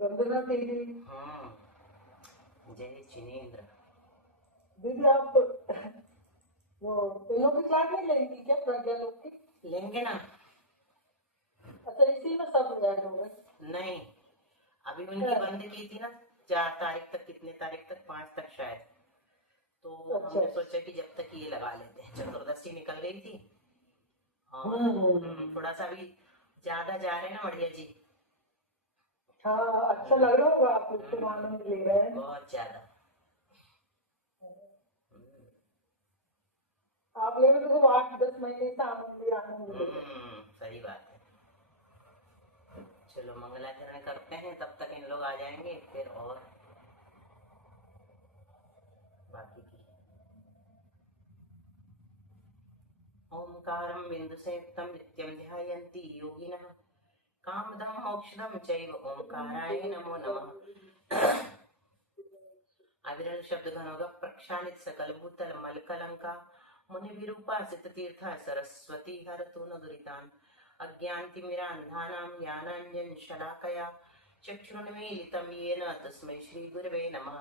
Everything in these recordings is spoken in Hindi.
वंदना दीदी। जय जिनेन्द्र। दीदी आप वो तीनों की क्लास नहीं लेंगी क्या, प्रज्ञा लोग की? लेंगे ना। अच्छा, इसी में सब ऐड हो गए? नहीं, अभी उनकी बंद की थी ना 4 तारीख तक, कितने तारीख तक, 5 तक शायद। तो अच्छा। हमने सोचा कि जब तक ये लगा लेते हैं, चतुर्दशी निकल गई थी और थोड़ा सा भी ज्यादा जा रहे हैं ना बढ़िया जी। हाँ, अच्छा लग रहा होगा, आप इसको आनंद ले रहे हैं। बहुत ज्यादा। आप ले रहे तो 8-10 महीने से आनंद आनंद ले रहे हैं। सही बात है। चलो मंगलाचरण करते हैं, तब तक इन लोग आ जाएंगे फिर और बाकी की। ओंकारं बिंदुसंयुक्तं नित्यं ध्यायन्ति योगिनः कामदं मोक्षदं चैव ओंकाराय नमो नमः। अविरल शब्द घनोग प्रक्षालित सकल भूतल मल कलंका मुनि विरूपासित तीर्थ सरस्वती हरतु न दुरितान् अज्ञानतिमिरान्धानां ज्ञानाञ्जन शलाकया चक्षुरुन्मीलितं येन तस्मै श्री गुरवे नमः।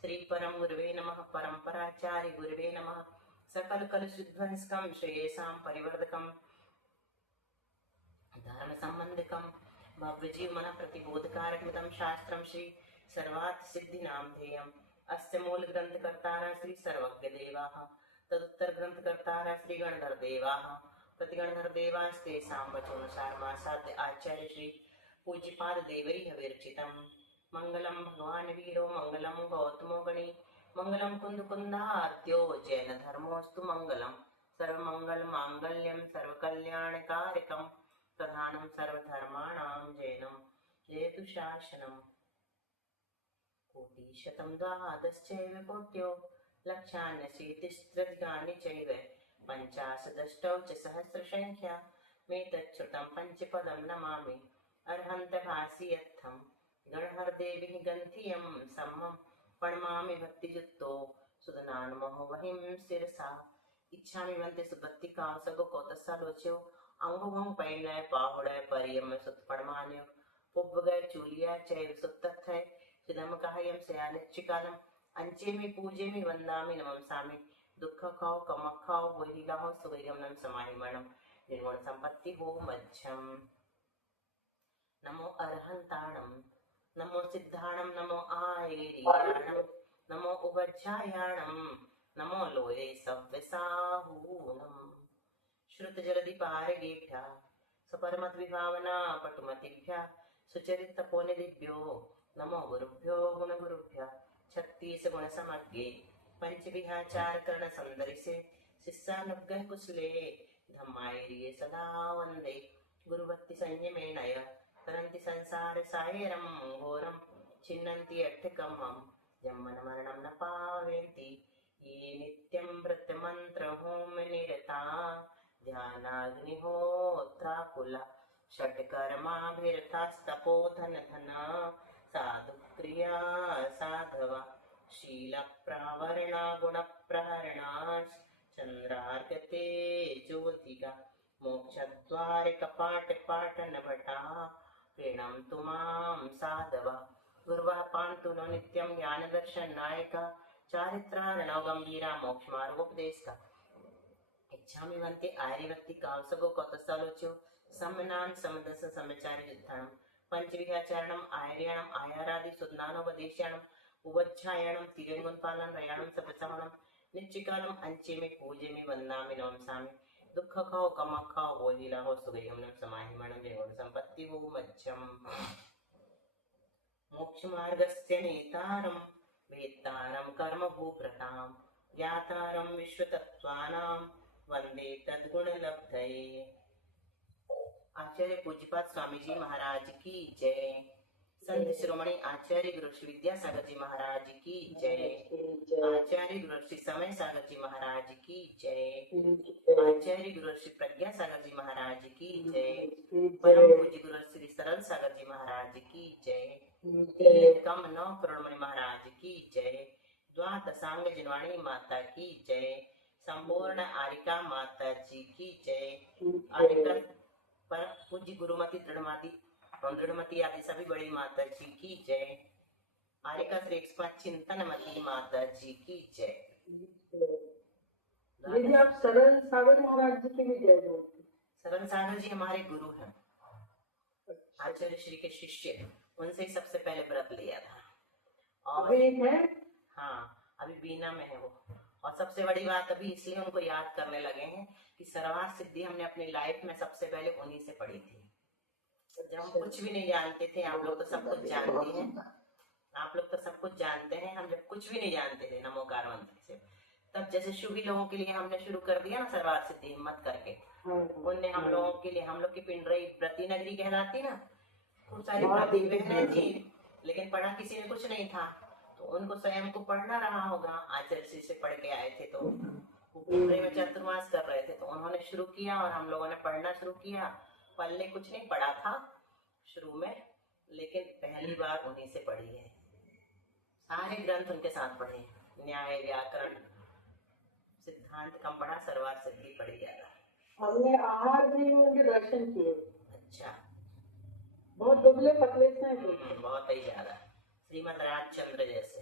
श्री परम गुरवे नमः। परम्पराचार्य गुरवे नमः। सकल कलुषध्वंसकं श्रेयसां परिवर्धकं धर्म संबंधकं भव्यजीव मन प्रतिबोधकारकमिदं शास्त्रं श्री सर्वार्थ सिद्धिनां ध्येयम्। अस्य मूल ग्रंथकर्तारः श्री सर्वज्ञ देवाः, तदुत्तर ग्रंथकर्तारः श्री गणधर देवाः, प्रतिगणधर देवास्तेषां वचोनुसारमासाद्य आचार्य श्री पूज्यपाद देवैः विरचितम्। मंगलम भगवान वीरो मंगलम गौतमो गणी मंगलम कुंद कुंदार्त्यो जैन धर्मोस्तु मंगलम सर्वमंगल मांगल्यम सर्वकल्याणकारकम प्रधानम सर्वधर्माणां जैनम जयतु शासनम। कोटिशतं द्वादशैव कोट्यो लक्षान्यशीतिस्रधिकानि चैव पञ्चाशदष्टौ च सहस्रसङ्ख्या मेतच्छ्रुतं पञ्चपदं नमामि अर्हन्तभासि यत्थं गणहरदेवीः गन्थियं सम्मं प्रणमामि भक्तियुक्तो सुदनान्महो वहिं शिरसा इच्छामि वन्ते सुपत्तिका सगो कौतसालोच्यो अंगुभं पैनय पाहुडय परियम सुत्पणमान्यो पुब्बगय चूलिया चैव सुत्तथय चिदमकायं सयानिच्चिकालम् अंचेमि पूजेमि वन्दामि नमंसामि दुःख खाओ कम खाओ वही लाहो सुगम समाहिमणम निर्गुण संपत्ति हो मध्यम। नमो अरहंताणम नमो सिद्धाणम नमो आयेरियाणम नमो उवज्झायाणम नमो लोये सव्यसाहूनम। श्रुत जलधि पारगेभ्यः सपरमत विभावना पटुमतिभ्यः सुचरित तपोनिधिभ्यो नमो गुरुभ्यो गुण गुरुभ्यः। 36 गुण समग्गे पंचविहाचार कर्ण संदरिसे शिष्यानुग्रह कुशले धम्मायरिये सदा वंदे गुरुभक्ति संयमेनय तरन्ति संसार सायरं घोरं छिन्नन्ति अट्टकमं जन्मन मरणं न पावयन्ति ये नित्यं व्रतमन्त्र होम निरता ध्यानाग्निहोत्राकुला षट्कर्माभिरतास्तपोधन धना साधु क्रिया साधवा शील प्रावरणा गुण प्रहरणा चंद्रार्कते ज्योतिगा मोक्षद्वारे कपाट पाटन भटा प्रीणन्तु मां साधवा गुरुवः पान्तु नो नित्यं ज्ञानदर्शन नायका चारित्रार्णव गंभीरा मोक्षमार्गोपदेशका इच्छामि वन्ते आर्यवक्ति कांसगो कौतसालोच्यो समनान समदस समचारि युद्धाणं पंचविहाचारणम आर्याणम आयारादि सुज्ञानोपदेशाणम उवच्छायाणम तिरंगुन पालन रयाणम सपसमणम निश्चिकालम अंचे में पूजे में वंदामि नमसामि दुख खाओ कम खाओ वो लीला हो सुगयम समाहिमणम निर्गुण संपत्ति हो मध्यम। मोक्ष मार्गस्य नेतारं वेत्तारं कर्म भूप्रतां ज्ञातारं विश्वतत्त्वानां वंदे तद्गुणलब्धये। आचार्य पूज्यपाद स्वामी जी महाराज की जय। संत शिरोमणि आचार्य गुरु श्री विद्यासागर जी महाराज की जय। आचार्य गुरु श्री समय सागर जी महाराज की जय। आचार्य गुरु श्री प्रज्ञा सागर जी महाराज की जय। परम पूज्य गुरु श्री सरल सागर जी महाराज की जय। कम 9 करोड़मणि महाराज की जय। द्वादशांग जिनवाणी माता की जय। संपूर्ण आरिका माता जी की जय। आरिका पर पूज्य गुरुमती दृढ़मादी दृढ़मती आदि सभी बड़ी माता जी की जय। आरिका श्रेष्ठ चिंतनमती माता जी की जय। दीदी आप सरल सागर महाराज जी की भी जय बोलते। सरल सागर जी हमारे गुरु हैं, आचार्य श्री के शिष्य, उनसे ही सबसे पहले व्रत लिया था। और अभी है, हाँ अभी बीना में है वो। और सबसे बड़ी बात अभी इसलिए उनको याद करने लगे हैं कि सर्वार्थ सिद्धि हमने अपनी लाइफ में सबसे पहले उन्हीं से पढ़ी थी। जब हम कुछ भी नहीं जानते थे, आप लोग तो सब कुछ जानते हैं, आप लोग तो सब कुछ जानते हैं, हम जब कुछ भी नहीं जानते थे नमोकार मंत्र से, तब जैसे शुभी लोगों के लिए हमने शुरू कर दिया ना सर्वार्थ सिद्धि हिम्मत करके, उनने हम लोगों के लिए, हम लोग की पिंडरी व्रती नगरी कहलाती ना, खूब सारी व्रती बहनें थी, लेकिन पढ़ा किसी ने कुछ नहीं था, तो उनको स्वयं को पढ़ना रहा होगा। आचार्य श्री से पढ़ के आए थे, तो वो पिंडरी में चतुर्मास कर रहे थे, तो उन्होंने शुरू किया और हम लोगों ने पढ़ना शुरू किया। पल्ले कुछ नहीं पढ़ा था शुरू में, लेकिन पहली बार उन्हीं से पढ़ी है। सारे ग्रंथ उनके साथ पढ़े, न्याय व्याकरण सिद्धांत कम पढ़ा, सर्वार्थ सिद्धि पढ़ी ज्यादा। हमने आहार जी में उनके दर्शन किए। अच्छा, बहुत दुबले पतले से बहुत ही ज्यादा, श्रीमद राजचंद्र जैसे।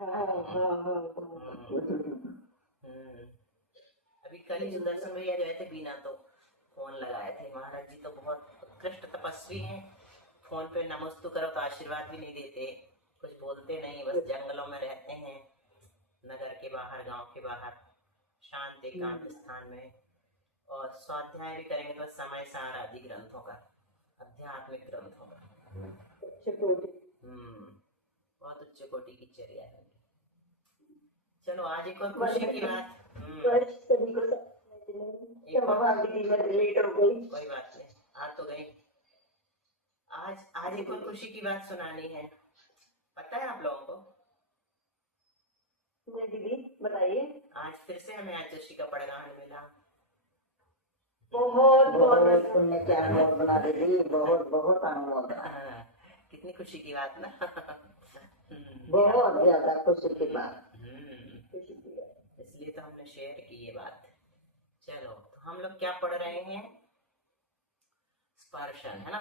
हाँ हाँ हाँ। अभी कल ही सुदर्शन भैया गए थे बीना, तो फोन लगाए थे। महाराज जी तो बहुत उत्कृष्ट तपस्वी हैं, फोन पे नमस्तु करो तो आशीर्वाद भी नहीं देते, कुछ बोलते नहीं, बस जंगलों में रहते हैं, नगर के बाहर, गांव के बाहर, शांत एकांत स्थान में। और स्वाध्याय भी करेंगे तो समय सार आदि ग्रंथों का, आध्यात्मिक ग्रंथों का, बहुत उच्च कोटि की चर्या है। चलो आज एक और खुशी की बात, कोई बात नहीं, आ तो गई। आज एक और खुशी की बात सुनानी है, पता है आप लोगों को? दीदी बताइए। आज फिर से हमें आचार्य का पड़गान मिला। बहुत बहुत पुण्य के अनुभव बना दीदी, बहुत बहुत अनुभव। कितनी खुशी की बात ना। बहुत ज्यादा खुशी की बात। इसलिए तो हमने शेयर की ये बात। चलो तो हम लोग क्या पढ़ रहे हैं? स्पर्शन, है ना।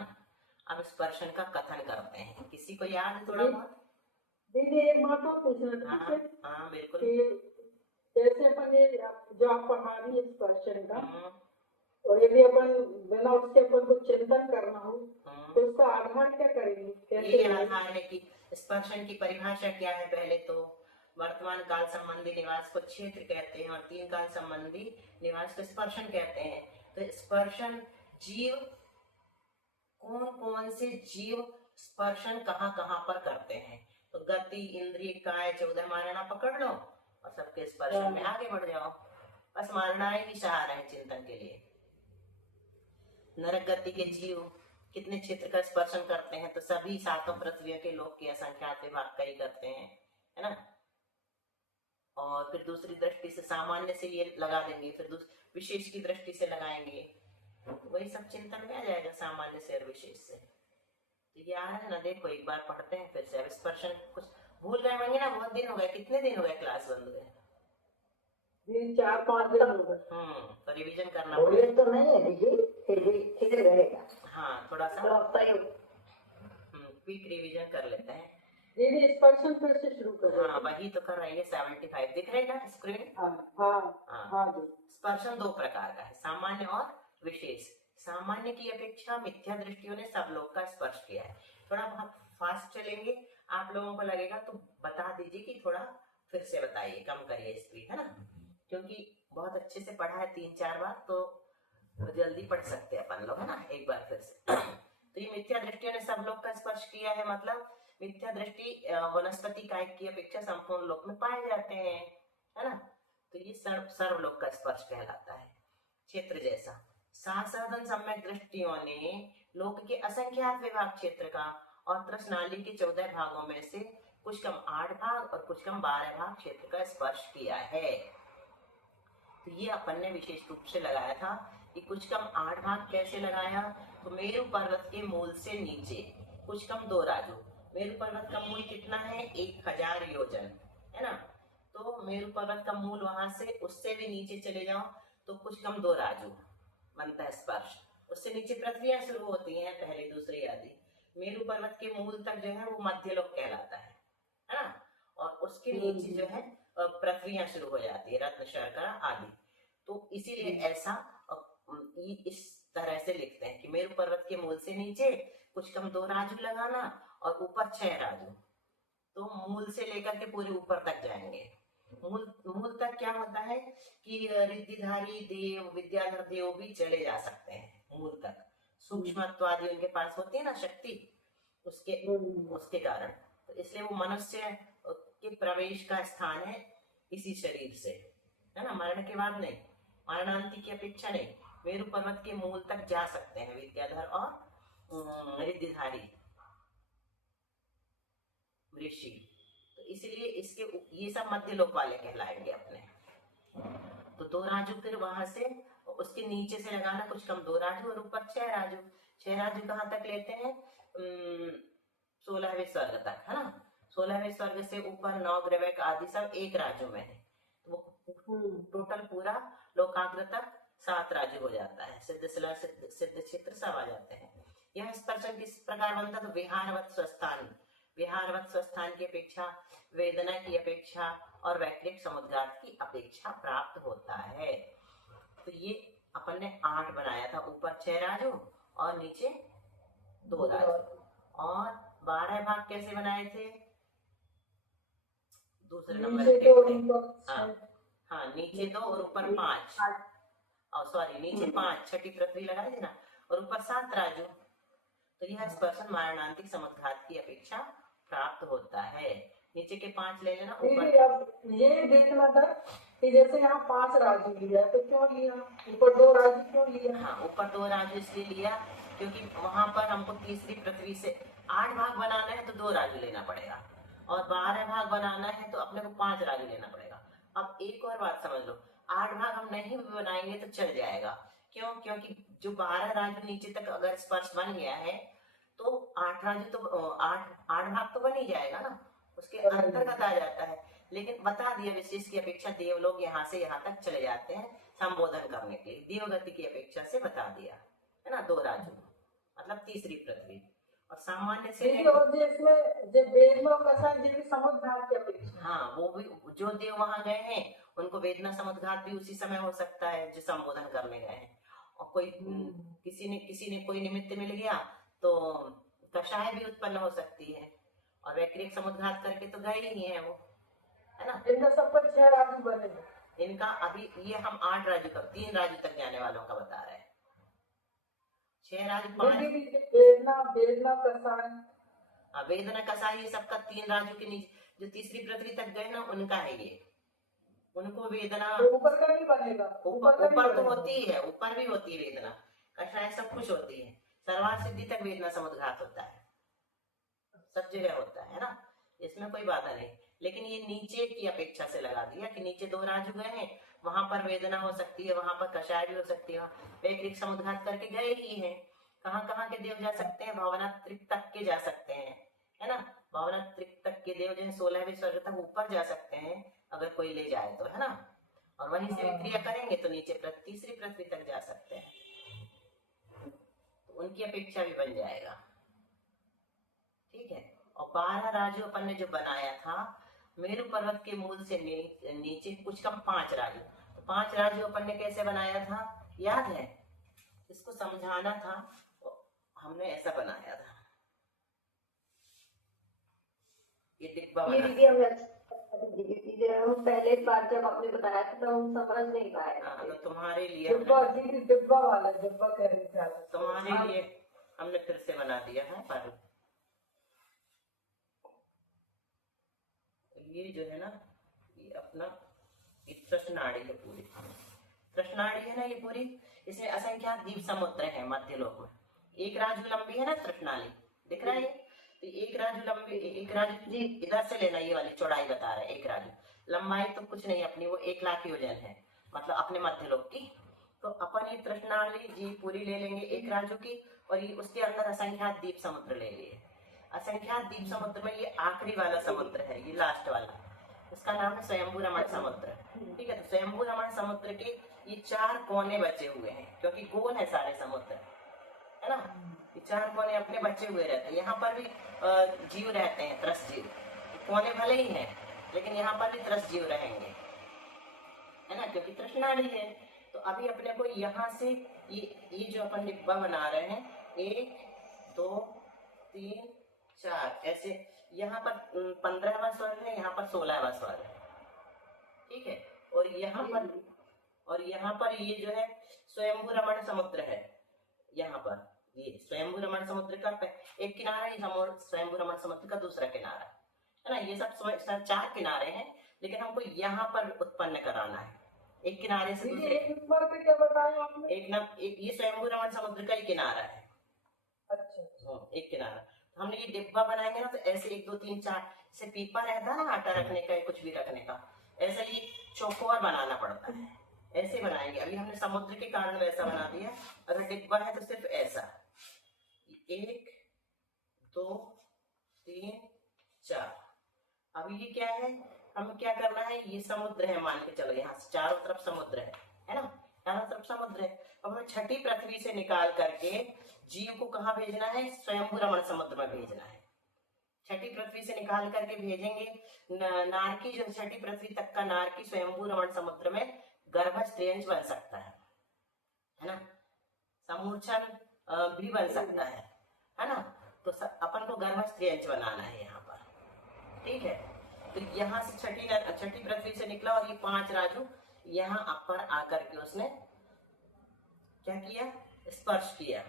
अब स्पर्शन का कथन करते हैं, किसी को याद है थोड़ा बहुत? दीदी एक बात और पूछना था। हाँ बिल्कुल। जैसे अपन ये जो आप पढ़ा रही है स्पर्शन का, और यदि अपन बिना उसके अपन को चिंतन करना हो तो उसका आधार क्या करेंगे? कैसे आधार है कि स्पर्शन की परिभाषा क्या है? पहले तो वर्तमान काल संबंधी निवास को क्षेत्र कहते हैं और तीन काल संबंधी निवास को स्पर्शन कहते हैं। तो स्पर्शन जीव, कौन कौन से जीव स्पर्शन कहाँ कहाँ पर करते हैं? तो गति, इंद्रिय, काय, 14 मारणा पकड़ लो और सबके स्पर्शन में आगे बढ़ जाओ। बस मारणाएं ही सहारा है चिंतन के लिए। नरक गति के जीव कितने क्षेत्र का स्पर्शन करते हैं? तो सभी सातों पृथ्वियों के लोग के असंख्यात विभाग का ही करते हैं, है ना। और फिर दूसरी दृष्टि से सामान्य से ये लगा देंगे, फिर विशेष की दृष्टि से लगाएंगे, वही सब चिंतन में आ जाएगा, सामान्य से और विशेष से। तो ये है ना, देखो एक बार पढ़ते हैं फिर से। अब स्पर्शन कुछ भूल गए होंगे ना, बहुत दिन हो गए। कितने दिन हो गए क्लास बंद हुए? 4-5 दिन हो गए। तो रिवीजन करना तो नहीं है दीदी, फिर भी ठीक रहेगा। हाँ थोड़ा सा क्विक रिवीजन कर लेते हैं। दीदी स्पर्शन फिर से शुरू करें। हाँ वही तो कर रही है। 75 दिख रहेगा स्क्रीन? हाँ। स्पर्शन दो प्रकार का है, सामान्य और विशेष। सामान्य की अपेक्षा मिथ्या दृष्टियों ने सब लोग का स्पर्श किया है। थोड़ा बहुत फास्ट चलेंगे, आप लोगों को लगेगा तो बता दीजिए कि थोड़ा फिर से बताइए, कम करिए स्पीड, है ना, क्योंकि बहुत अच्छे से पढ़ा है 3-4 बार, तो जल्दी पढ़ सकते हैं अपन लोग, है ना। एक बार फिर से तो ये मिथ्या दृष्टियों ने सब लोग का स्पर्श किया है, मतलब मिथ्या दृष्टि वनस्पति काय की अपेक्षा संपूर्ण लोक में पाए जाते हैं, है ना। तो ये सर्व लोक का स्पर्श कहलाता है। क्षेत्र जैसा साधन सम्यक दृष्टियों ने लोक के असंख्यात विभाग क्षेत्र का और तृष्णाली के 14 भागों में से कुछ कम 8 भाग और कुछ कम 12 भाग क्षेत्र का स्पर्श किया है। तो ये अपन ने विशेष रूप से लगाया था कि कुछ कम 8 भाग कैसे लगाया? तो मेरु पर्वत के मूल से नीचे कुछ कम 2 राजू। मेरु पर्वत का मूल कितना है? 1000 योजन, है ना। तो मेरु पर्वत का मूल वहां से उससे भी नीचे चले जाओ तो कुछ कम 2 राजू बनता है स्पर्श। उससे नीचे पृथ्वियां शुरू होती हैं, पहली दूसरी आदि। मेरू पर्वत के मूल तक जो है वो मध्यलोक कहलाता है ना, और उसके नीचे जो है पृथ्वियां शुरू हो जाती है, रत्न शर्करा आदि। तो इसीलिए ऐसा इस तरह से लिखते हैं कि मेरू पर्वत के मूल से नीचे कुछ कम 2 राजू लगाना और ऊपर 6 राजू। तो मूल से लेकर के पूरे ऊपर तक जाएंगे। मूल तक क्या होता है कि रिद्धिधारी देव, विद्याधर देव भी चले जा सकते हैं मूल तक। सूक्ष्मत्वादि उनके पास होती है ना शक्ति, उसके कारण। तो इसलिए वो मनुष्य के प्रवेश का स्थान है इसी शरीर से, है ना, मरण के बाद नहीं, मरणांति की अपेक्षा नहीं। मेरू पर्वत के मूल तक जा सकते हैं विद्याधर और रिद्धिधारी ऋषि। तो इसीलिए इसके ये सब मध्य लोक वाले कहलाएंगे अपने। तो 2 राजू फिर वहां से उसके नीचे से लगाना कुछ कम 2 राजू और ऊपर 6 राजू। 6 राजू कहाँ तक लेते हैं? 16वें स्वर्ग तक, है ना। 16वें स्वर्ग से ऊपर 9 ग्रह आदि सब 1 राजू में है। तो टोटल पूरा लोकाग्र तक 7 राजू हो जाता है। सिद्धशिला, सिद्ध क्षेत्र सब आ जाते हैं। यह स्पर्शन किस प्रकार बनता? तो विहारवत स्वस्थान, विहारवत स्वस्थान की अपेक्षा, वेदना की अपेक्षा और वैक्रिक समुद्घात की अपेक्षा प्राप्त होता है। तो ये अपन ने 8 बनाया था, ऊपर 6 राजू और नीचे 2 राजू। और 12 भाग कैसे बनाए थे? दूसरे नंबर पे हाँ, नीचे 2 और ऊपर 5, और सॉरी नीचे 5, छठी पृथ्वी लगाई थी ना, और ऊपर 7 राजू। तो यह स्पर्शन मारणांतिक समुद्घात की अपेक्षा प्राप्त होता है। नीचे के 5 ले लेना, ऊपर ये देखना था कि जैसे यहाँ 5 राजू लिया तो क्यों लिया, ऊपर 2 राजू क्यों लिया? हाँ, ऊपर 2 राजू इसलिए लिया क्योंकि वहां पर हमको तीसरी पृथ्वी से 8 भाग बनाना है तो 2 राजू लेना पड़ेगा, और 12 भाग बनाना है तो अपने को 5 राजू लेना पड़ेगा। अब एक और बात समझ लो, 8 भाग हम नहीं भी बनाएंगे तो चल जाएगा। क्यों? क्योंकि जो 12 राजू नीचे तक अगर स्पर्श बन गया है तो 8 राजू तो 8 भाग तो बन ही जाएगा ना, उसके अंतर्गत आ जाता है। लेकिन बता दिया विशेष की अपेक्षा देव लोग यहाँ से यहाँ तक चले जाते हैं संबोधन करने के लिए, देवगति की अपेक्षा से बता दिया है ना। 2 राजू मतलब तीसरी पृथ्वी। और सामान्य से हाँ, वो भी जो देव वहां गए हैं उनको वेदना समुद्घात भी उसी समय हो सकता है जो संबोधन करने गए हैं। और कोई किसी ने कोई निमित्त मिल गया तो कषाय भी उत्पन्न हो सकती है, और वैक्रिक समुद्घात करके तो गए ही हैं वो, है ना। इनका सबका 6 राजू बने। इनका अभी ये हम 8 राजू का 3 राजू तक जाने वालों का बता रहे हैं। 6 राजू 5 वेदना कसाई ये सबका 3 राजू के नीचे जो तीसरी पृथ्वी तक गए ना उनका है ये। उनको वेदना ऊपर का नहीं बनेगा, ऊपर तो होती है, ऊपर भी होती है वेदना, कषाय सब कुछ होती है। सर्वार्थ सिद्धि तक वेदना समुद्घात होता है, सब जगह होता है ना, इसमें कोई बाधा नहीं। लेकिन ये नीचे की अपेक्षा से लगा दिया कि नीचे 2 राजू गए हैं, वहां पर वेदना हो सकती है, वहां पर कषाय भी हो सकती है, वैक्रिक समुद्घात करके गए ही हैं। कहाँ कहाँ के देव जा सकते हैं? भावना त्रिक तक के जा सकते हैं, है ना। भावना त्रिक तक के देव जो है 16वें स्वर्ग तक ऊपर जा सकते हैं अगर कोई ले जाए तो, है ना। और वहीं से क्रिया करेंगे तो नीचे तीसरी पृथ्वी तक जा सकते हैं, तो उनकी अपेक्षा भी बन जाएगा, ठीक है। और 12 राजू अपन ने जो बनाया था मेरू पर्वत के मूल से नीचे कुछ कम 5 राजू। तो 5 राजू अपन ने कैसे बनाया था याद है? इसको समझाना था, हमने ऐसा बनाया था, ये डिब्बा पहले बार जब आपने बताया था तो हम समझ नहीं पाए। तो तुम्हारे लिए डिब्बा वाला डिब्बा कह रहे थे, तुम्हारे लिए हमने फिर से बना दिया है। पर ये जो है ना, ये अपना कृष्णाड़ी है, पूरी कृष्णाड़ी है ना ये पूरी। इसमें असंख्यात द्वीप समुद्र है मध्य लोक में। 1 राजू लंबी है ना कृष्णाली, दिख रहा है? तो 1 राजू लंबी, 1 राजू जी इधर से लेना, ये वाली चौड़ाई बता रहा है 1 राजू। लंबाई तो कुछ नहीं अपनी, वो 1 लाख योजन है, मतलब अपने मध्य लोक की। तो अपन ये कृष्णाली जी पूरी ले लेंगे 1 राजू की, और ये उसके अंदर असंख्यात द्वीप समुद्र ले लिए। असंख्यात द्वीप समुद्र में ये आखिरी वाला समुद्र है, ये लास्ट वाला, इसका नाम है स्वयंभू रमण समुद्र, ठीक है। तो स्वयंभू रमण समुद्र के ये 4 कोने बचे हुए हैं क्योंकि गोल है सारे समुद्र, है ना। ये चार कोने अपने बचे हुए रहते हैं। यहाँ पर भी जीव रहते हैं, त्रस्त जीव। कोने भले ही हैं लेकिन यहाँ पर भी त्रस्त जीव रहेंगे, है ना, क्योंकि तृष्णाड़ी है। तो अभी अपने को यहाँ से ये जो अपन डिब्बा बना रहे हैं, 1 2 3 4 ऐसे, यहाँ पर 15वां स्वर्ग है, यहाँ पर 16वां स्वर्ग है, ठीक है। और यहाँ पर ये जो है स्वयंभू रमण समुद्र है। यहाँ पर ये स्वयंभू रमण समुद्र का एक किनारा, ये स्वयंभू रमण समुद्र का दूसरा किनारा है ना। ये सब 4 किनारे हैं, लेकिन हमको यहाँ पर उत्पन्न कराना है, एक किनारे से दूसरे। एक नंबर पे क्या बताया आपने? एक ये स्वयंभू रमण समुद्र का ही किनारा है। अच्छा, एक किनारा। तो हमने ये डिब्बा बनाएंगे ना, तो ऐसे 1 2 3 4 से पीपा रहता है ना आटा रखने का या कुछ भी रखने का, ऐसा ये चौकोर बनाना पड़ता है। ऐसे बनाएंगे। अभी हमने समुद्र के कारण वैसा बना दिया, अगर डिब्बा है तो सिर्फ ऐसा 1 2 3 4। अभी ये क्या है, हमें क्या करना है, ये समुद्र है मान के चलो, यहाँ से चारों तरफ समुद्र है ना, चारों तरफ समुद्र है। अब हमें छठी पृथ्वी से निकाल करके जीव को कहाँ भेजना है, स्वयंभू रमण समुद्र में भेजना है। छठी पृथ्वी से निकाल करके भेजेंगे। नारकी जो छठी पृथ्वी तक का नारकी स्वयंभू रमण समुद्र में गर्भस्थ स्त्रीअंश बन सकता है ना, समूर्छन भी बन सकता है ना। तो अपन को गर्भस्थ स्त्रीअंश बनाना है यहाँ पर, ठीक है। तो यहाँ से छठी पृथ्वी से निकला और ये 5 राजू यहाँ पर आकर के उसने क्या किया, स्पर्श किया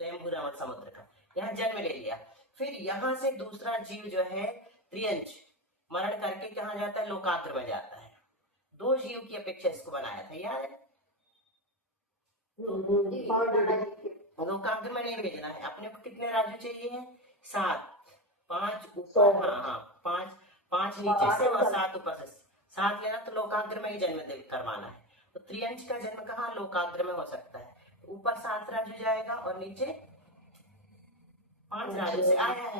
स्वयंभू रमण समुद्र का, यहाँ जन्म ले लिया। फिर यहाँ से दूसरा जीव जो है त्रियंश मरण करके कहाँ जाता है, लोकाग्र में जाता है। 2 जीव की अपेक्षा इसको बनाया था, याद है। लोकाग्र में नहीं भेजना है अपने को। कितने राजू चाहिए हैं, 7, 5 ऊपर, हाँ 5 नीचे से और 7 ऊपर से, 7 लेना तो लोकाग्र में ही जन्म करवाना है। तो त्रियंश का जन्म कहाँ, लोकाग्र में हो सकता है। ऊपर 7 राजू जाएगा और नीचे 5 राजू से आया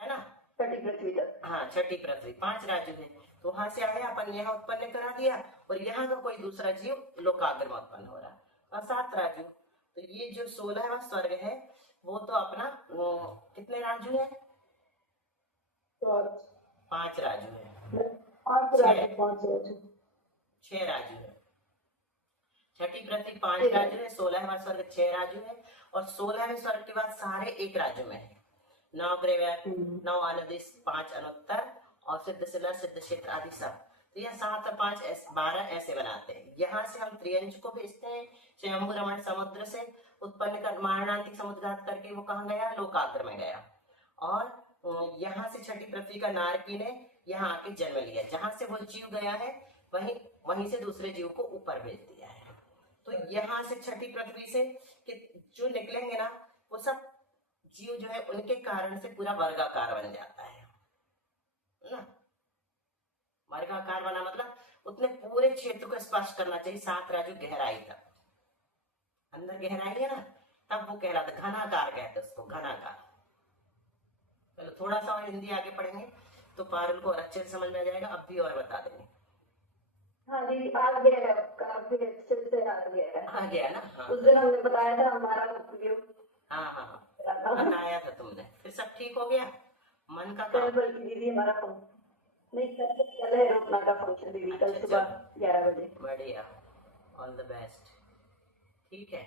है ना, छठी पृथ्वी तक। हाँ छठी पृथ्वी 5 राजू है, तो वहां से आया, अपन यहाँ उत्पन्न करा दिया और यहाँ का कोई दूसरा जीव लोकाग्र में उत्पन्न हो रहा है और 7 राजू। तो ये जो 16वां स्वर्ग है वो तो अपना कितने राजू है, 5 राजू है, 6 राजू है। छठी पृथ्वी 5 राजू है, 16वां स्वर्ग 6 राजू है और 16वें स्वर्ग के बाद सारे 1 राजू में है। 9 ग्रेवैर, 9 अनदिश, 5 अनुत्तर और सिद्ध शिला, सिद्ध क्षेत्र आदि सब। तो यह 7 और 5 12 ऐसे बनाते हैं। यहाँ से हम त्रियंश को भेजते हैं, स्वयंभू रमण समुद्र से उत्पन्न कर मारणांतिक समुद्रघात करके वो कहाँ गया, लोकाग्र में गया। और यहाँ से छठी पृथ्वी का नारकी ने यहाँ आके जन्म लिया, जहां से वो जीव गया है वहीं से दूसरे जीव को ऊपर भेज दिया है। तो यहाँ से छठी पृथ्वी से जो निकलेंगे ना, वो सब जीव जो है उनके कारण से पूरा वर्गाकार बन जाता है ना। वर्गाकार बना मतलब उतने पूरे क्षेत्र को स्पर्श करना चाहिए, 7 राजू गहराई तक, अंदर गहराई है ना, तब वो कहलाता, घनाकार कहते उसको, घनाकार। चलो थोड़ा सा और हिंदी आगे पढ़ेंगे तो पारुल को और अच्छे से समझ में आ जाएगा। अब भी और बता देंगे। हाँ दीदी आ गया, काफी अच्छे से आ गया ना। हाँ। उस दिन हमने बताया था हमारा व्यू। हाँ बताया था तुमने, फिर सब ठीक हो गया। मन का काम बल्कि दीदी हमारा नहीं कल है रोपना का फंक्शन दीदी, कल सुबह 11 बजे। बढ़िया, ऑल द बेस्ट। ठीक है,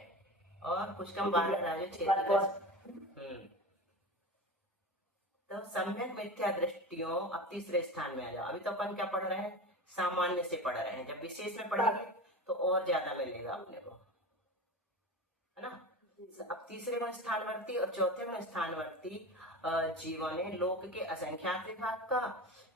और कुछ कम 12 राजू क्षेत्र। तो सम्यक मिथ्या दृष्टियों, अब तीसरे स्थान में आ जाओ। अभी तो अपन क्या पढ़ रहे हैं, सामान्य से पढ़ रहे हैं, जब विशेष में पढ़ेंगे तो और ज्यादा मिलेगा अपने को, है ना। अब तीसरे में स्थानवर्ती और चौथे में स्थानवर्ती जीवों ने लोक के असंख्यात विभाग का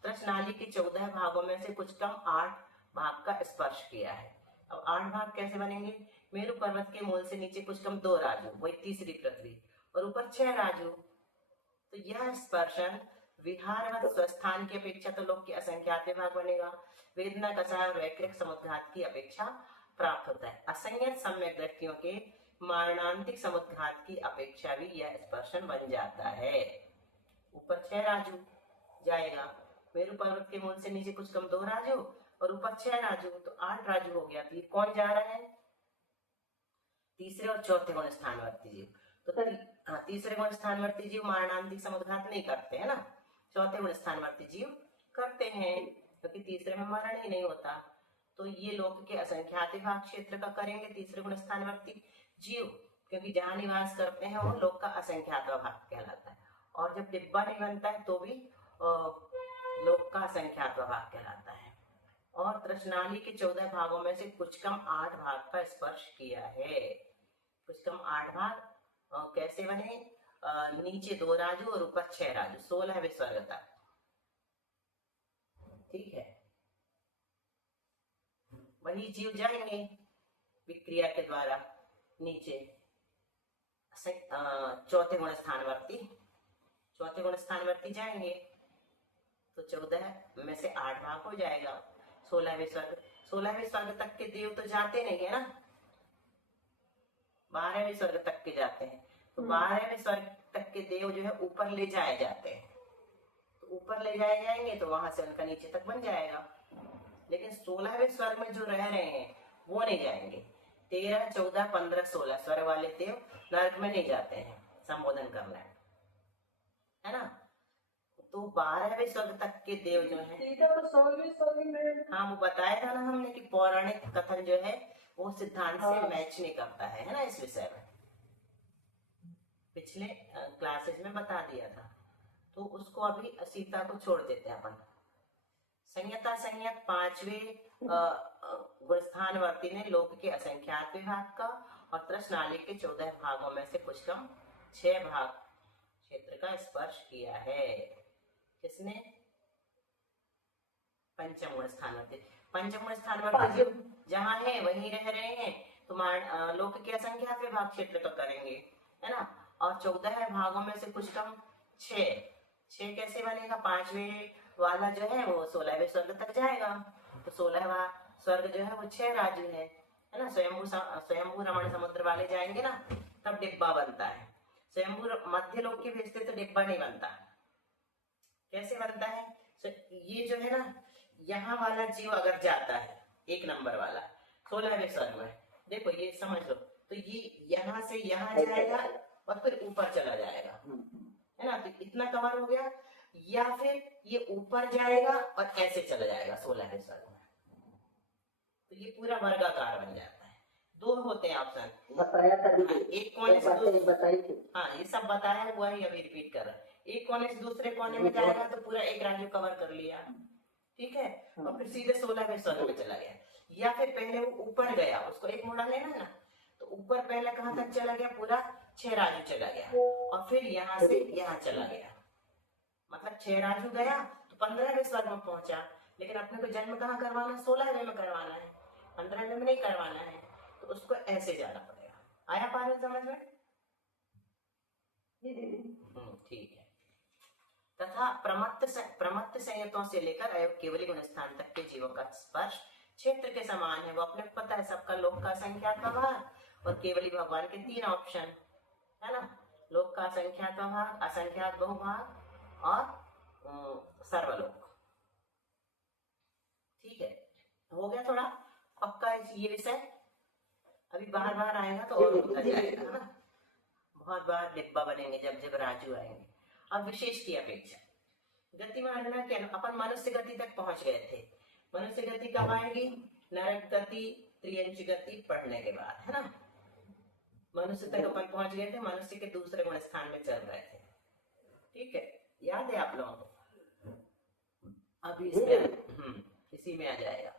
तृष्णाली के 14 भागों में से कुछ कम 8 भाग का स्पर्श किया है। अब 8 भाग कैसे बनेंगे, मेरु पर्वत के मूल से नीचे कुछ कम 2 राजू, वही तीसरी पृथ्वी, और ऊपर 6 राजू। तो यह स्पर्शन विहार व स्वस्थान की अपेक्षा तो लोक के असंख्यात विभाग बनेगा। वेदना, कषाय और वैकृत समुद्घात की अपेक्षा प्राप्त होता है। असंयत सम्यक दृष्टियों के मारणांतिक समुद्घात की अपेक्षा भी यह स्पर्शन बन जाता है। ऊपर 6 राजू जाएगा, मेरु पर्वत के मूल से नीचे कुछ कम 2 राजू और ऊपर 6 राजू, तो 8 राजू हो गया। तो ये कौन जा रहा है, तीसरे और चौथे गुण स्थानवर्ती जीव। तो तीसरे गुण स्थानवर्ती जीव मारणांतिक समुद्घात नहीं करते है ना, चौथे गुण स्थानवर्ती जीव करते हैं, क्योंकि तीसरे में मरण ही नहीं होता। तो ये लोक के असंख्यात विभाग क्षेत्र का करेंगे तीसरे गुण स्थानवर्ती जीव, क्योंकि जहाँ निवास करते हैं वो लोक का असंख्यात विभाग कहलाता है। और जब डिब्बा नहीं बनता है तो भी लोक का असंख्यात विभाग कहलाता है। और तृष्णाली के 14 भागों में से कुछ कम 8 भाग का स्पर्श किया है। कुछ कम 8 भाग कैसे बने? नीचे 2 राजू और ऊपर 6 राजू, 16वें स्वर्ग तक। ठीक है, वही जीव जाएंगे विक्रिया के द्वारा नीचे चौथे गुण स्थानवर्ती जाएंगे। तो 14 में से 8 भाग हो जाएगा, 16वें स्वर्ग तक के देव तो जाते नहीं है ना, 12वें स्वर्ग तक के जाते हैं। तो 12वें स्वर्ग तक के देव जो है ऊपर ले जाए जाते हैं, तो ऊपर ले जाए जाएंगे तो वहां से उनका नीचे तक बन जाएगा। लेकिन 16वें स्वर्ग में जो रह रहे हैं वो नहीं जाएंगे। 13, 14, 15, 16 स्वर्ग वाले देव नरक में नहीं जाते हैं संबोधन करना है ना। तो 12वें स्वर्ग तक के देव जो है, तो 16वें स्वर्ग में, हाँ वो बताया था ना हमने कि पौराणिक कथन जो है वो सिद्धांत से मैच नहीं करता है ना, इस विषय में पिछले क्लासेस में बता दिया था। तो उसको अभी सीता को छोड़ देते हैं अपन। संयता संयत 5वें गुणस्थानवर्ती ने लोक के असंख्यात विभाग का और तृष्णाली के 14 भागों में से कुछ कम 6 भाग क्षेत्र का स्पर्श किया है। किसने? पंचम गुण स्थानवर्ती जीव जहाँ है वहीं रह रहे हैं तो लोक के असंख्यात विभाग क्षेत्र का करेंगे है ना। और 14 भागों में से कुछ कम 6 कैसे बनेगा? 5वें वाला जो है वो 16वें स्वर्ग तक जाएगा, तो 16वां स्वर्ग जो है वो 6 राजू है ना। स्वयंभू रमण समुद्र वाले जाएंगे ना, तब डिब्बा बनता है। स्वयंभू मध्य लोक के भेजते तो डिब्बा नहीं बनता। कैसे बनता है? ये जो है ना, यहाँ वाला जीव अगर जाता है 1 नंबर वाला 16वें स्वर्ग में, देखो ये समझ लो, तो ये यहाँ से यहाँ जाएगा और फिर ऊपर चला जाएगा है ना, तो इतना कवर हो गया। या फिर ये ऊपर जाएगा और ऐसे चला जाएगा 16वें स्वर्ग में, तो ये पूरा वर्गाकार बन जाता है। 2 होते हैं ऑप्शन, बताया था एक कोने से बताई थी, हाँ ये सब बताया हुआ ही अभी रिपीट कर रहा है। एक कोने से दूसरे कोने में जाएगा तो पूरा एक राज्य कवर कर लिया, ठीक है, और फिर सीधे 16वें स्वर्ग में चला गया। या फिर पहले वो ऊपर गया, उसको एक मुड़ा लेना है ना, तो ऊपर पहले कहाँ तक चला गया? पूरा 6 राजू चला गया, और फिर यहाँ से यहाँ चला गया, मतलब 6 राजू गया तो 15वें स्वर्ग में पहुंचा। लेकिन अपने को जन्म कहाँ करवाना? 16वें में करवाना है, 15वें में नहीं करवाना है, तो उसको ऐसे जाना पड़ेगा। आया पार समझ में? ठीक है। तथा प्रमत्त संयतों से लेकर अयोग केवली गुण स्थान तक के जीवों का स्पर्श क्षेत्र के समान है। वो अपने को पता है सबका लोक का असंख्यात विभाग और केवली भगवान के 3 ऑप्शन है ना, लोक का असंख्यात विभाग, असंख्यात बहुभाग और सर्वलोक। ठीक है, हो गया थोड़ा पक्का ये विषय। अभी बार बार आएगा तो और होता जाएगा है ना, बहुत बार डिब्बा बनेंगे जब जब राजू आएंगे। अब विशेष की अपेक्षा गति मारना के अपन मनुष्य गति तक पहुंच गए थे। मनुष्य गति कब आएगी? नरक गति, त्रियंच गति पढ़ने के बाद है ना। मनुष्य तक अपन पहुंच गए थे, मनुष्य के दूसरे गुण स्थान में चल रहे थे। ठीक है, याद है आप लोगों को? अभी इसमें इसी में आ जाएगा।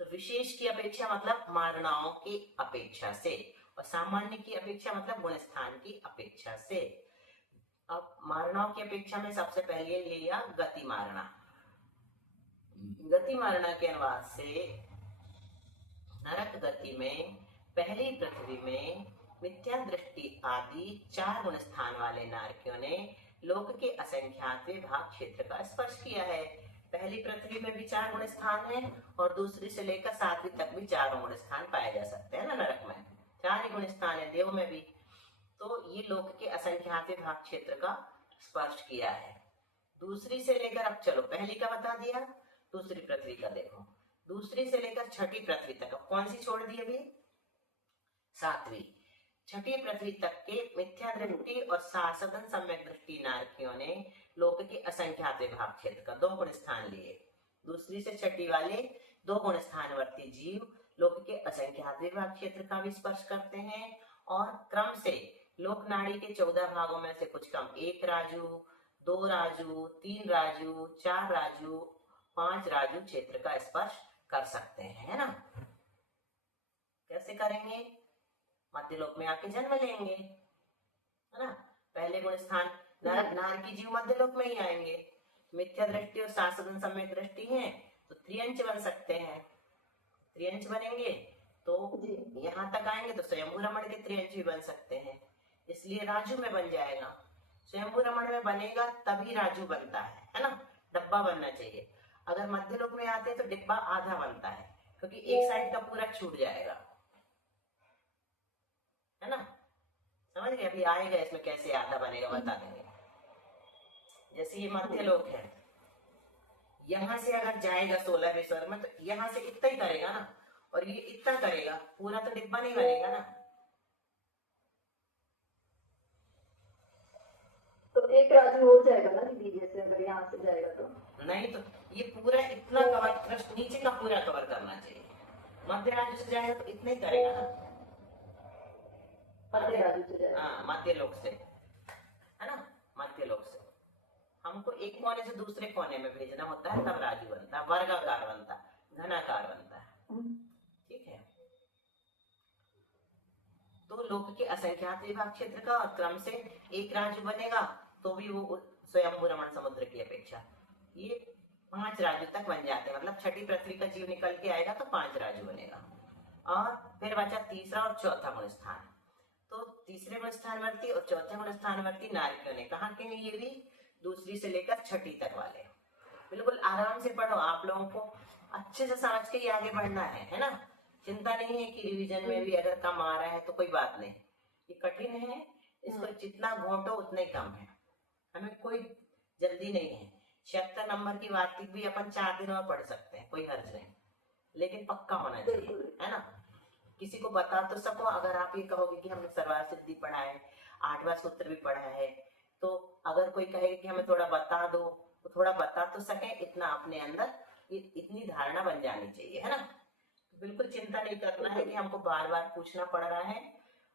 तो विशेष की अपेक्षा मतलब मारणाओं की अपेक्षा से, और सामान्य की अपेक्षा मतलब गुण स्थान की अपेक्षा से। अब मारणाओं की अपेक्षा में सबसे पहले लिया गति मारणा। गति मारणा के अनुवाद से नरक गति में पहली पृथ्वी में मिथ्या दृष्टि आदि 4 गुण स्थान वाले नारकियों ने लोक के असंख्यात विभाग क्षेत्र का स्पर्श किया है। पहली पृथ्वी में भी 4 गुण स्थान है और दूसरी से लेकर 7वीं तक भी 4 गुण स्थान पाए जा सकते हैं ना नरक में। 4 ही गुण स्थान है देव में भी। तो ये लोक के असंख्यात विभाग क्षेत्र का स्पर्श किया है। दूसरी से लेकर, अब चलो पहली का बता दिया, दूसरी पृथ्वी का देखो। दूसरी से लेकर 6ठी पृथ्वी तक कौन सी छोड़ दी? अभी सातवीं, छठी पृथ्वी तक के मिथ्या दृष्टि और सासदन सम्यक दृष्टि नारकियों ने लोक के असंख्यात विभाग क्षेत्र का 2 गुण स्थान लिए। दूसरी से छठी वाले 2 गुण स्थानवर्ती जीव लोक के असंख्यात विभाग क्षेत्र का भी स्पर्श करते हैं और क्रम से लोक नाड़ी के 14 भागों में से कुछ कम 1 राजू, 2 राजू, 3 राजू, 4 राजू, 5 राजू क्षेत्र का स्पर्श कर सकते हैं, है ना। कैसे करेंगे? मध्यलोक में आके जन्म लेंगे, है ना। पहले गुण स्थान नार की जीव मध्यलोक में ही आएंगे। मिथ्या दृष्टि और सासदन सम्यक दृष्टि है तो त्रियंच बन सकते हैं। त्रियंच बनेंगे तो यहाँ तक आएंगे तो स्वयंभू रमण के त्रियंच भी बन सकते हैं, इसलिए राजू में बन जाएगा। स्वयंभू रमण में बनेगा तभी राजू बनता है ना। डब्बा बनना चाहिए। अगर मध्यलोक में आते हैं तो डिब्बा आधा बनता है, क्योंकि एक साइड का पूरा छूट जाएगा, है ना। समझ गए? अभी आएगा इसमें कैसे आधा बनेगा, बता देंगे। जैसे ये मध्यलोक है, यहाँ से अगर जाएगा 16वें स्वर में तो यहाँ से इतना ही करेगा ना, और ये इतना करेगा, पूरा तो डिब्बा नहीं बनेगा ना। तो एक राजू हो जाएगा ना दीदी, जैसे अगर यहाँ से जाएगा तो? नहीं, तो ये पूरा इतना कवर, क्रस्ट नीचे का पूरा कवर करना चाहिए। मध्य राजू से जाएगा तो इतना ही करेगा ना, मध्य राजू से जाएगा। हाँ, मध्य लोक से, है ना। मध्य लोक से हमको एक कोने से दूसरे कोने में भेजना होता है, तब राजू बनता है, वर्गाकार बनता है, घनाकार बनता है। ठीक है। तो लोक के असंख्यात विभाग क्षेत्र का क्रम से एक राजू बनेगा तो भी वो स्वयंभू रमण समुद्र की अपेक्षा ये 5 राजू तक बन जाते हैं। मतलब छठी पृथ्वी का जीव निकल के आएगा तो 5 राजू बनेगा। और फिर बचा तीसरा और चौथा गुण स्थान। तो तीसरे गुण स्थानवर्ती और चौथे गुण स्थानवर्ती नारकियों ने कहा कि ये भी दूसरी से लेकर छठी तक वाले। बिल्कुल आराम से पढ़ो, आप लोगों को अच्छे से समझ के ही आगे बढ़ना है ना। चिंता नहीं है कि रिवीजन में भी अगर कम आ रहा है तो कोई बात नहीं, ये कठिन है, इसको जितना घोटो उतना ही कम है, हमें कोई जल्दी नहीं है। 76 नंबर की वार्तिक भी अपन 4 दिनों में पढ़ सकते हैं, कोई हर्ज नहीं, लेकिन पक्का होना चाहिए, है ना। किसी को बता तो सको। अगर आप ये कहोगे कि हमने सर्वार सिद्धि पढ़ा है, 8वां सूत्र भी पढ़ा है, तो अगर कोई कहे कि हमें थोड़ा बता दो तो थोड़ा बता तो सके, इतना अपने अंदर इतनी धारणा बन जानी चाहिए, है ना। बिल्कुल चिंता नहीं करना है कि हमको बार बार पूछना पड़ रहा है।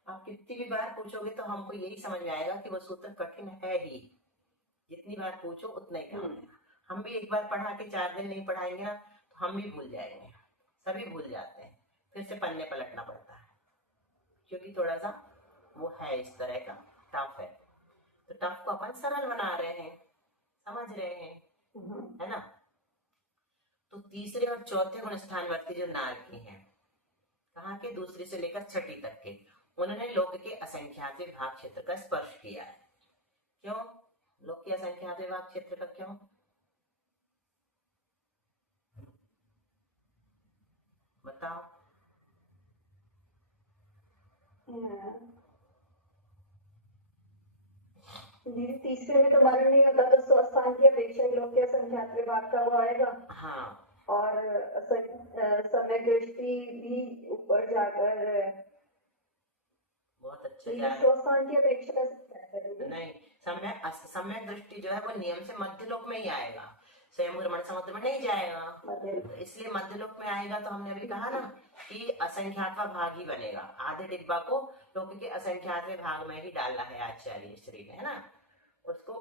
आप कितनी भी बार पूछोगे तो हमको यही समझ में आएगा कि वो सूत्र कठिन है ही। जितनी बार पूछो उतना ही काम है। हम भी एक बार पढ़ा के 4 दिन नहीं पढ़ाएंगे ना तो हम भी भूल जाएंगे, सभी भूल जाते हैं, फिर से पन्ने पलटना पड़ता है, क्योंकि थोड़ा सा वो है इस तरह का, टफ है। तो टफ को अपन सरल बना रहे हैं, समझ रहे हैं, है ना। तो तीसरे और चौथे गुण स्थानवर्ती जो नारकी हैं, कहाँ के? दूसरी से लेकर छठी तक के, उन्होंने लोक के असंख्यात विभाग क्षेत्र का स्पर्श किया है। क्यों लोक के असंख्यात विभाग क्षेत्र का? क्यों बताओ। दीदी तीसरे में तो मरण नहीं होता तो स्वस्थान की अपेक्षा लोग के असंख्यात विभाग का वो आएगा। हाँ, और समय दृष्टि भी ऊपर जाकर बहुत अच्छा स्वस्थान की अपेक्षा नहीं। सम्यक दृष्टि जो है वो नियम से मध्यलोक में ही आएगा, स्वयं रमण समुद्र में नहीं जाएगा। तो इसलिए मध्यलोक में आएगा तो हमने अभी कहा ना कि असंख्यातवा भाग ही बनेगा। आधे डिब्बा को लोक के असंख्यातवे भाग में ही डालना है आचार्य श्री ने, है ना। उसको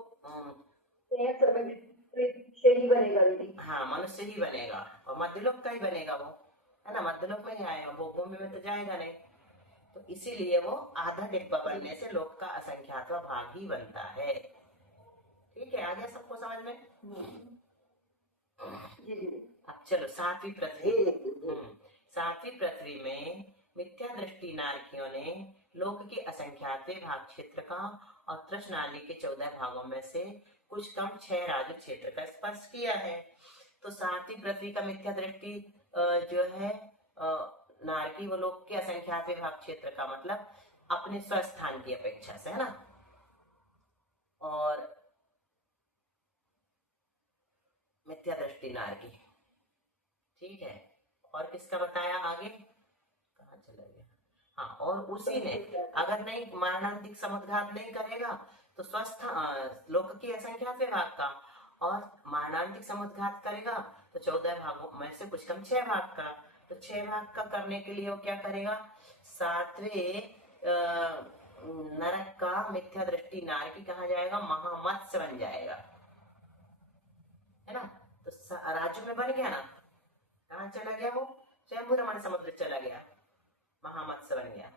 ही बनेगा दीदी। हाँ, मनुष्य ही बनेगा और मध्यलोक का ही बनेगा वो, है ना। मध्यलोक में ही आएगा, वो भूमि में तो जाएगा नहीं। तो इसीलिए वो आधा डिब्बा बनने से लोक का असंख्यातवा भाग ही बनता है। ठीक है, आ गया सबको समझ में? अब चलो सातवीं पृथ्वी। सातवीं पृथ्वी में मिथ्या दृष्टि नारकियों ने लोक के असंख्यातवे भाग क्षेत्र का और तृष्णाली के 14 भागों में से कुछ कम 6 राजू क्षेत्र का स्पर्श किया है। तो सातवीं पृथ्वी का मिथ्या दृष्टि जो है नारकी, वो लोक के असंख्यातवे भाग क्षेत्र का मतलब अपने स्वस्थान की अपेक्षा से, है ना। और मिथ्या दृष्टि नारकी, ठीक है। और किसका बताया आगे, कहाँ चला गया? हाँ, और उसी ने अगर नहीं मारणांतिक समुद्घात नहीं करेगा तो स्वस्थ लोक की असंख्यात विभाग का, और मारणांतिक समुद्घात करेगा तो 14 भागों में से कुछ कम 6 भाग का। तो 6 भाग का करने के लिए वो क्या करेगा, 7वें नरक का मिथ्या दृष्टि नारकी कहाँ जाएगा, महामत्स्य बन जाएगा, है ना। तो राजू में बन गया ना, कहाँ चला गया वो, स्वयंभू रमण समुद्र चला गया, महामत्स्य बन गया।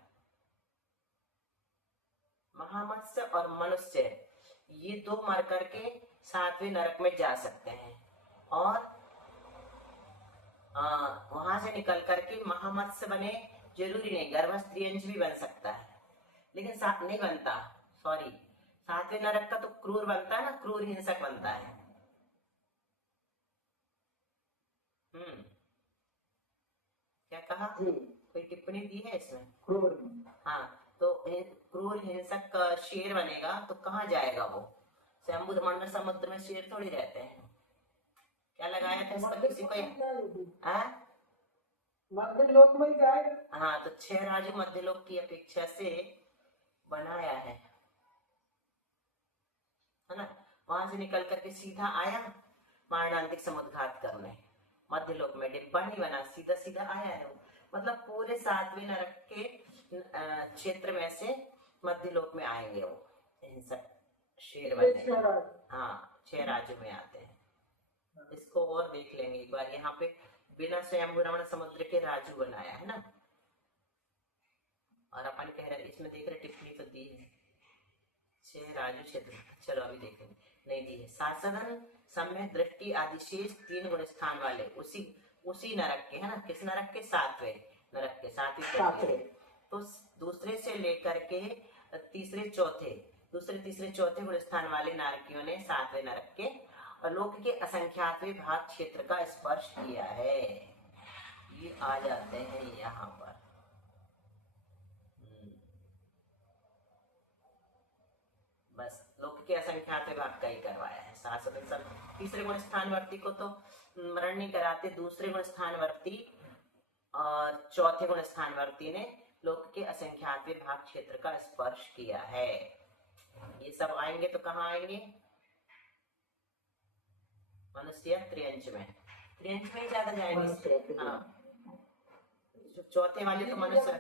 महामत्स्य और मनुष्य ये दो मर करके 7वें नरक में जा सकते हैं, और वहां से निकल करके महामत्स्य बने, जरूरी नहीं, गर्भस्थ त्रियंश भी बन सकता है, लेकिन सात नहीं बनता, सॉरी 7वें नरक का तो क्रूर बनता है ना, क्रूर हिंसक बनता है। क्या कहा, कोई टिप्पणी दी है इसमें, क्रूर, हाँ, तो क्रूर हिंसक शेर बनेगा तो कहाँ जाएगा वो, स्वयंभू मंडल समुद्र में शेर थोड़ी रहते हैं। क्या लगाया था इसका किसी को, मध्य लोक में जाएगा। हाँ, तो 6 राजू मध्य लोक की अपेक्षा से बनाया है ना। वहां से निकल करके सीधा आया मारणांतिक समुद्घात करने, मध्य लोक में डिब्बा नहीं बना, सीधा सीधा आया है वो, मतलब पूरे 7वें नरक के क्षेत्र में से मध्य लोक में आएंगे वो हिंसक शेर बने। हाँ, 6 राज्यों में आते हैं। इसको और देख लेंगे एक बार, यहाँ पे बिना स्वयंभू रमण समुद्र के राजू बनाया है ना, और अपन कह रहे इसमें देख रहे टिप्पणी तो दी है 6 राजू क्षेत्र, चलो अभी देखेंगे, नहीं दी है। सासदन सम्यक दृष्टि आदिशेष 3 गुण स्थान वाले उसी नरक के, है ना, किस नरक के, 7वें नरक के, 7वीं, तो दूसरे से लेकर के तीसरे तीसरे चौथे गुण स्थान वाले नारकियों ने 7वें नरक के और लोक के असंख्यातवें भाग क्षेत्र का स्पर्श किया है। ये आ जाते हैं यहाँ पर, बस लोक के असंख्यात भाग का ही करवाया है। शासक तीसरे गुण स्थानवर्ती को तो मरण नहीं कराते, दूसरे गुण स्थानवर्ती और चौथे गुण स्थानवर्ती ने लोक के असंख्यात भाग क्षेत्र का स्पर्श किया है। ये सब आएंगे तो कहाँ आएंगे, मनुष्य त्रियंश में ही ज्यादा जाएंगे। हाँ, चौथे वाले तो मनुष्य।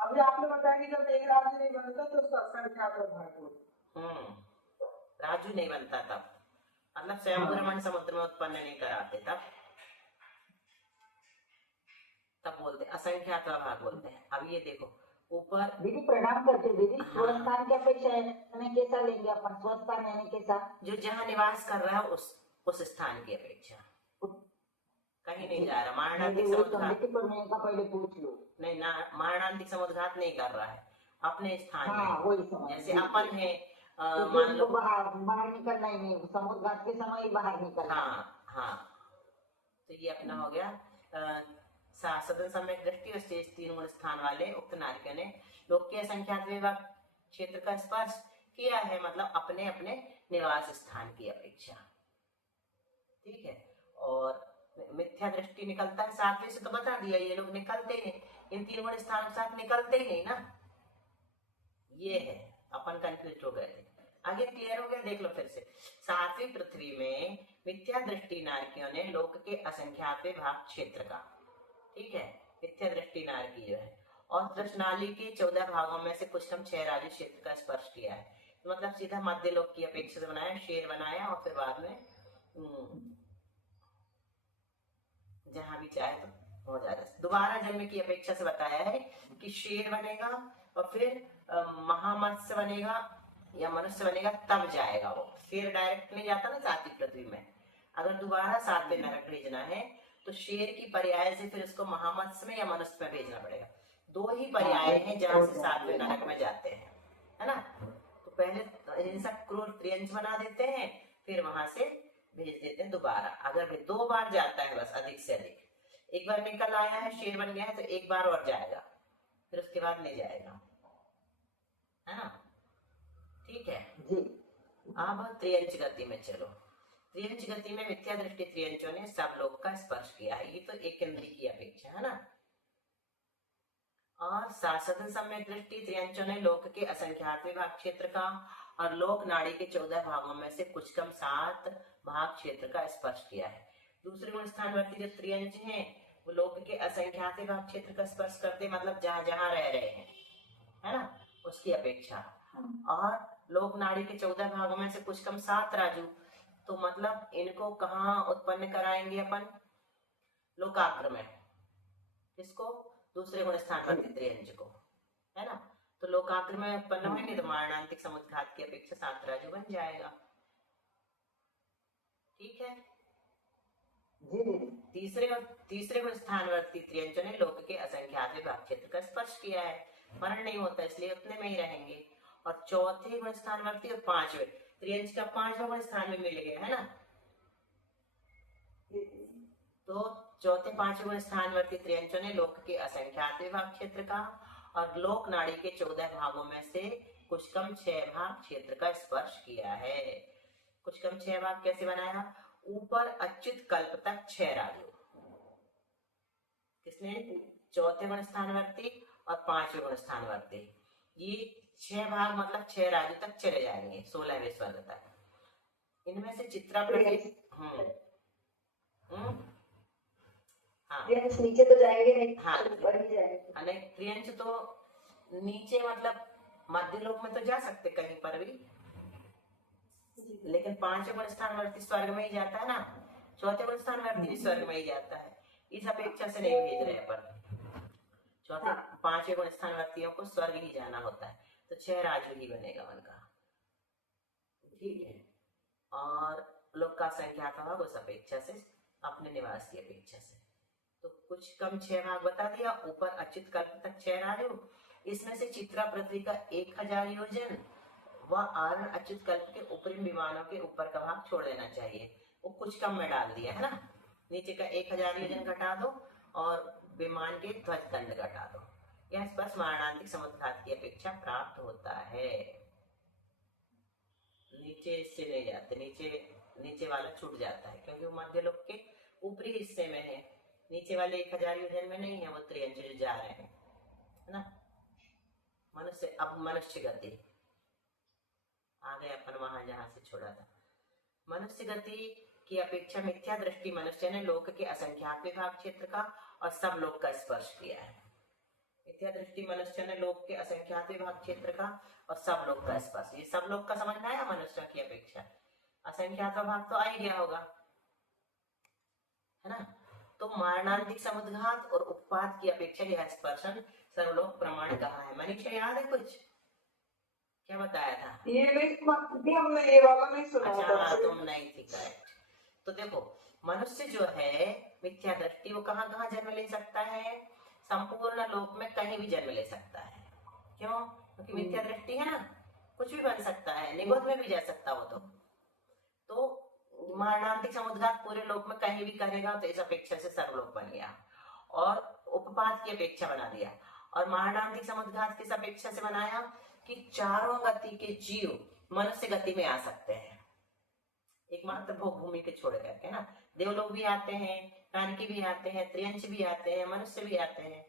अभी आपने बताया कि जब एक राज्य नहीं बनता तो संख्यात भाग, राजू नहीं बनता तब, मतलब स्वयंभू रमण समुद्र में उत्पन्न नहीं कराते तब बोलते असंख्यात भाग बोलते हैं। अब ये देखो ऊपर, दीदी प्रणाम करते दीदी, स्वस्थान की अपेक्षा में कैसा लेंगे अपन, स्वस्थान यानी कैसा, जो जहाँ निवास कर रहा है उस स्थान की अपेक्षा कहीं नहीं जा रहा। मारणांतिक समुद्घात पहले पूछ लो, नहीं ना, मारणांतिक समुद्घात नहीं कर रहा है अपने स्थान हाँ, में। जैसे अपन है मान लो बाहर निकलना ही नहीं, समुद्घात के समय ही बाहर निकलना। हाँ, तो ये अपना हो गया सदन सम्यक दृष्टि और शेष 3 गुण स्थान वाले उक्त नारकियों ने लोक के असंख्यात विभाग क्षेत्र का स्पर्श किया है, मतलब अपने अपने निवास स्थान की अपेक्षा, ठीक है। और मिथ्या दृष्टि निकलता है 7वें से, तो बता दिया ये लोग निकलते ही नहीं, इन 3 गुण स्थान के साथ निकलते ही नहीं ना, ये है, अपन कंफ्यूज हो गए थे। आगे क्लियर हो गया, देख लो फिर से। 7वीं पृथ्वी में मिथ्या दृष्टि नारकियों ने लोक के असंख्यात भाग क्षेत्र का, ठीक है, मिथ्या दृष्टि नारकी जो है, और दृष्टनाली के 14 भागों में से कुछ कम 6 राज्य क्षेत्र का स्पर्श किया है। तो मतलब सीधा मध्य लोक की अपेक्षा से बनाया, शेर बनाया, और फिर बाद में जहां भी चाहे तो हो जाता है। दोबारा जन्म की अपेक्षा से बताया है कि शेर बनेगा और फिर महामत्स्य बनेगा या मनुष्य बनेगा, तब जाएगा वो, फिर डायरेक्ट नहीं जाता ना 7वीं पृथ्वी में। अगर दोबारा 7वें नरक भेजना है तो शेर की पर्याय से फिर उसको महामत्स्य में या मनुष्य में भेजना पड़ेगा। 2 ही पर्याय हैं जहां से 7वें नरक में जाते हैं, है ना। तो पहले हिंसक क्रूर त्रियंश बना देते हैं, फिर वहां से भेज देते हैं दोबारा। अगर वे 2 बार जाता है बस, अधिक से अधिक, एक बार निकल आया है शेर बन गया है तो एक बार और जाएगा, फिर उसके बाद नहीं जाएगा, है ना, ठीक है जी। अब त्रियंश गति में चलो। त्रियंश गति में मिथ्या दृष्टि त्रियंशों ने सब लोग का स्पर्श किया है, ये तो एक इंद्रिय की अपेक्षा है ना। और सासदन सम्यक दृष्टि त्रियंचों ने लोक के असंख्यात विभाग क्षेत्र का और लोक नाड़ी के 14 भागों में से कुछ कम 7 भाग क्षेत्र का स्पर्श किया है। दूसरे गुण स्थानवर्ती जो त्रियंच हैं वो लोक के असंख्यात विभाग क्षेत्र का स्पर्श करते, मतलब जहां जहां रह रहे हैं, है ना, उसकी अपेक्षा। और लोक नाड़ी के 14 भागों में से कुछ कम 7 राजू, तो मतलब इनको कहाँ उत्पन्न कराएंगे अपन? लोकाग्र में। किसको? दूसरे गुण स्थानवर्ती त्रियंच को, है ना। तो लोकाग्र में उत्पन्न होंगे तो मारणांतिक समुद्घात की अपेक्षा 7 राजू बन जाएगा। ठीक है। तीसरे गुण स्थानवर्ती त्रियंचों ने लोक के असंख्यात विभाग क्षेत्र का स्पर्श किया है, मरण नहीं होता इसलिए उतने में ही रहेंगे। और चौथे गुण स्थानवर्ती और 5वें त्रियंच का 5वां गुण स्थान में मिल गया, है ना। तो चौथे 5वें गुण स्थानवर्ती त्रियंचों ने लोक के असंख्यात विभाग क्षेत्र का और लोक नाड़ी के 14 भागों में से कुछ कम 6 भाग क्षेत्र का स्पर्श किया है। कुछ कम 6 भाग कैसे बनाया? ऊपर अच्युत कल्प तक 6 राजू। किसने? चौथे गुण स्थानवर्ती और 5वें गुण स्थानवर्ती, ये 6 भाग मतलब 6 राजू तक चले जाएंगे 16वें स्वर्ग तक। इनमें से चित्रा प्रति हाँ नीचे तो जाएंगे नहीं, हाँ ऊपर ही जाएंगे। अनेक त्रियंच तो नीचे मतलब मध्य लोक में तो जा सकते कहीं पर भी, लेकिन 5वें गुण स्थानवर्ती स्वर्ग में ही जाता है ना, चौथे गुण स्थानवर्ती भी स्वर्ग में ही जाता है, इस अपेक्षा से नहीं भेज रहे पर चौथे 5वें गुण स्थानवर्तियों को स्वर्ग ही जाना होता है, तो 6 राजू ही बनेगा उनका। ठीक है। और लोक का संख्यात भाग उस अपेक्षा से, अपने निवास की अपेक्षा से। तो कुछ कम 6 भाग बता दिया, ऊपर अच्युत कल्प तक 6 राजू, इसमें से चित्रा पृथ्वी का 1000 योजन व आरण अच्युत कल्प के ऊपरी विमानों के ऊपर का भाग छोड़ देना चाहिए, वो कुछ कम में डाल दिया, है ना। नीचे का 1000 योजन घटा दो और विमान के ध्वज दंड घटा दो, यह स्पर्श मारणांतिक समुद्घात की अपेक्षा प्राप्त होता है। नीचे इससे नहीं जाते, नीचे वाला छूट जाता है क्योंकि वो मध्य लोक के ऊपरी हिस्से में है, नीचे वाले 1000 योजन में नहीं है, वो त्रियंच जो जा रहे हैं, है ना। मनुष्य, अब मनुष्य गति आ गए अपन वहां जहां से छोड़ा था। मनुष्य गति की अपेक्षा मिथ्या दृष्टि मनुष्य ने लोक के असंख्यात विभाग क्षेत्र का और सब लोक का स्पर्श किया है। मिथ्या दृष्टि मनुष्य ने लोक के असंख्यात विभाग क्षेत्र का और सब लोक का स्पर्श, ये सब लोक का समझ में आया मनुष्य की अपेक्षा। असंख्यात विभाग तो आ ही गया होगा, है ना। तो मारणांतिक समुद्घात और उपपात की अपेक्षा यह स्पर्शन सर्वलोक प्रमाण कहा है। मनीषा याद है कुछ? क्या बताया था? ये नहीं, हमने ये वाला नहीं सुना। अच्छा, तुम नहीं थी, करेक्ट। तो देखो, मनुष्य जो है मिथ्या दृष्टि, वो कहाँ कहाँ जन्म ले सकता है? संपूर्ण लोक में कहीं भी जन्म ले सकता है। क्यों? क्योंकि मिथ्या दृष्टि है ना, कुछ भी बन सकता है, निगोद में भी जा सकता हो। तो मारणांतिक समुद्घात पूरे लोक में कहीं भी करेगा तो इस अपेक्षा से सर्वलोक बन गया, और उपपात की अपेक्षा बना दिया। और मारणांतिक समुद्घात किस अपेक्षा से बनाया? कि चारों गति के जीव मनुष्य गति में आ सकते हैं, एकमात्र भोग भूमि के छोड़ करके, ना। देवलोक भी आते हैं, नारकी भी आते हैं, त्रियंच भी आते हैं, मनुष्य भी आते हैं,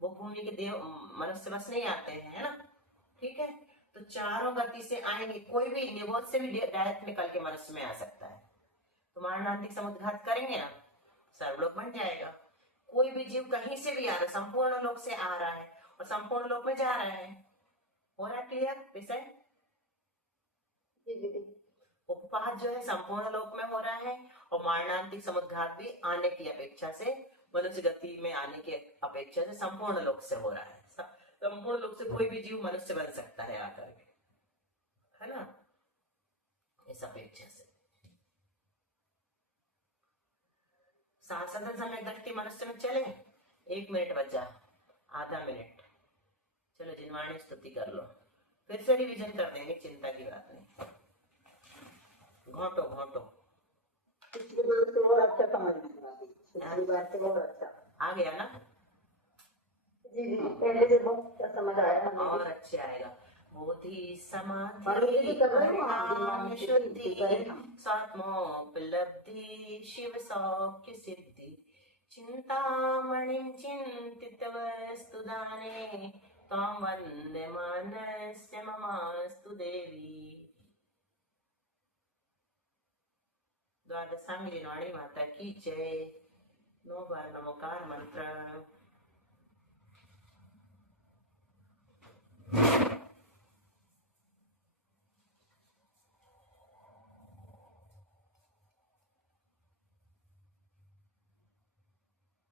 भोग भूमि के देव मनुष्य बस नहीं आते हैं, है ना। ठीक है। तो चारों गति से आएंगे, कोई भी निगोद से भी डायरेक्ट निकल के मनुष्य में आ सकता है। तो मारणांतिक समुद्घात करेंगे ना, सर्वलोक बन जाएगा। कोई भी जीव कहीं से भी आ रहा है, संपूर्ण लोक से आ रहा है और संपूर्ण लोक में जा रहा है। हो रहा है क्लियर विषय? उपपात जो है संपूर्ण लोक में हो रहा है, और मारणांतिक समुद्घात भी आने की अपेक्षा से, मनुष्य गति में आने की अपेक्षा से संपूर्ण लोक से हो रहा है। संपूर्ण लोक से कोई भी जीव मनुष्य बन सकता है आकर के, है ना, इस अपेक्षा से। साधन समय दृष्टि मनुष्य में चले, 1 मिनट बचा, आधा मिनट, चलो जिनवाणी स्तुति कर लो, फिर से रिवीजन कर देंगे, चिंता की बात नहीं। घोटो घोटो, पिछली बार से और अच्छा समझ में आ गई, पिछली बार से और अच्छा आ गया ना? जी, पहले से बहुत अच्छा समझ आया हमें। और अच्छे आएगा। बोधि समाधि शुद्धि स्वात्मोपलब्धि शिव सौख्य सिद्धि चिन्तामणिं चिन्तितवस्तु दाने त्वां वन्दे मानस्य ममास्तु देवी। द्वादशांगी वाणी माता की जय। 9 बार नमोकार मंत्र।